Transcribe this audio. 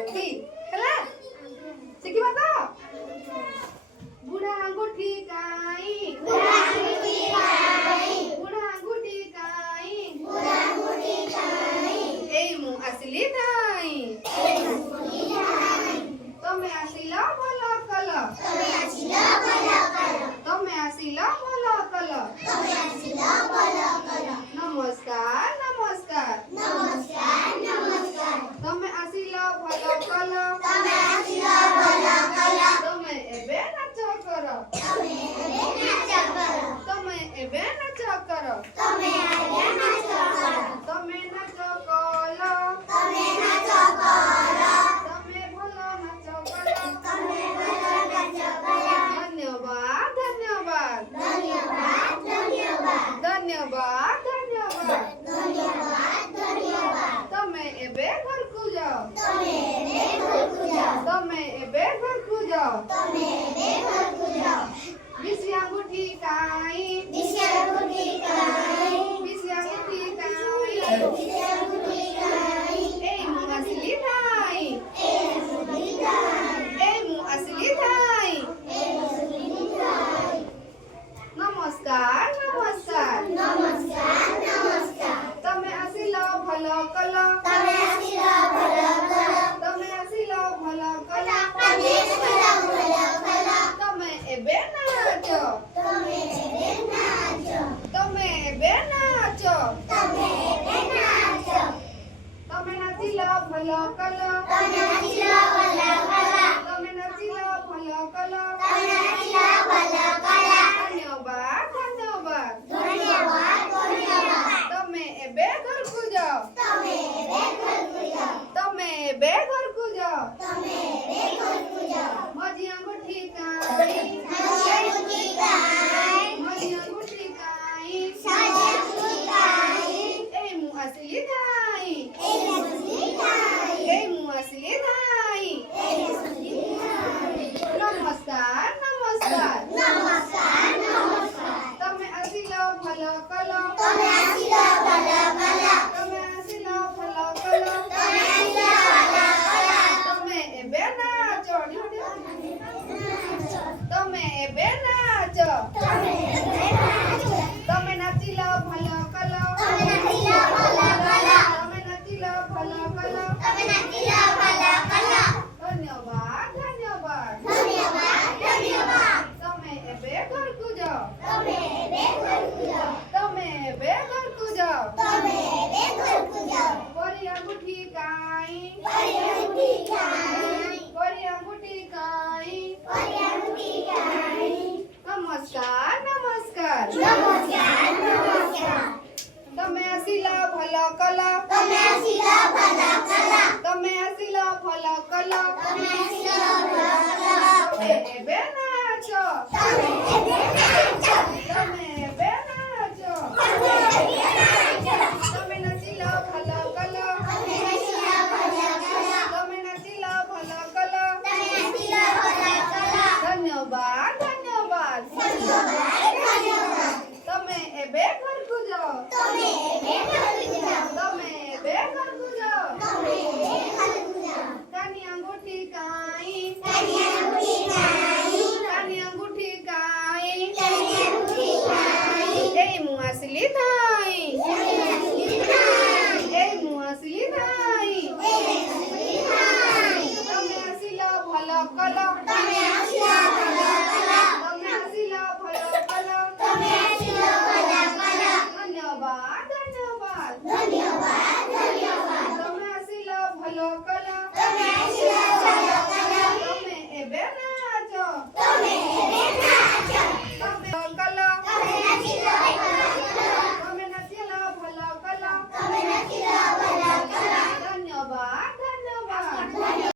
ଆଙ୍ଗୁଠି ହେଲା ଶିଖିବା ତ ବୁଢ଼ା ଆଙ୍ଗୁଠି କାଇଁ ବୁଢ଼ା ଆଙ୍ଗୁଠି କାଇଁ ଏଇ ମୁଁ ଆସିଲି ଧାଇଁ ତମେ ଆସିଲ ଭଲ କଲ ତମେ ଆସିଲ ଭଲ କଲ ନମସ୍କାର ନମସ୍କାର ତମେ ଆସିଲ ଭଲ କଲ ତମେ ଏବେ ନାଚ କର ତମେ ଏବେ ନାଚ କର ତମେ ନାଚ କଲ ତମେ ଭଲ ନାଚ କର ଧନ୍ୟବାଦ ଧନ୍ୟବାଦ ଧନ୍ୟବାଦ ତମେ ଏବେ ଘରକୁ ଯାଅ ତମେ ଏବେ ଘରକୁ ଯାଅ ବିଶି ଆଙ୍ଗୁଠି କାଇଁ ବିଶି ଆଙ୍ଗୁଠି କାଇଁ ଏଇ ମୁଁ ଆସିଲି ଧାଇଁ ନମସ୍କାର ନମସ୍କାର ତମେ ଆସିଲ ଭଲ କଲ ତମେ ଆସିଲ ଭଲ କଲ ତମେ ଏବେ ନାଚ ତମେ ଏବେ ନାଚ ତମେ ନାଚିଲ ଭଲ କଲ ତମେ ନାଚିଲ ଭଲ କଲ ଧନ୍ୟବାଦ ତମେ ଏବେ ଘରକୁ ଯାଅ ମଝି ଆଙ୍ଗୁଠି କାଇଁ ଏଇ ମୁଁ ଆସିଲି ଧାଇଁ ନମସ୍କାର ତମେ ଆସିଲ ଭଲ କଲ ତମେ ଆସିଲ ଭଲ କଲ ତମେ ଏବେ ନାଚ ତମେ ଏବେ ନାଚ ତମେ ନାଚିଲ ଭଲ କଲ ଧନ୍ୟବାଦ ତମେ ଏବେ ଘରକୁ ଯାଅ ପରି ଆଙ୍ଗୁଠି କାଇଁ ନମସ୍କାର ତମେ ଆସିଲ ଭଲ କଲ ତମେ ଏବେ ନାଚ ତମେ ନାଚିଲ ଭଲ କଲ ଧନ୍ୟବାଦ ତମେ ଏବେ ଘରକୁ ଯାଅ କାନି ଆଙ୍ଗୁଠି କାଇଁ ଏଇ ମୁଁ ଆସିଲି ଧାଇଁ ତମେ ଆସିଲ ଭଲ କଲ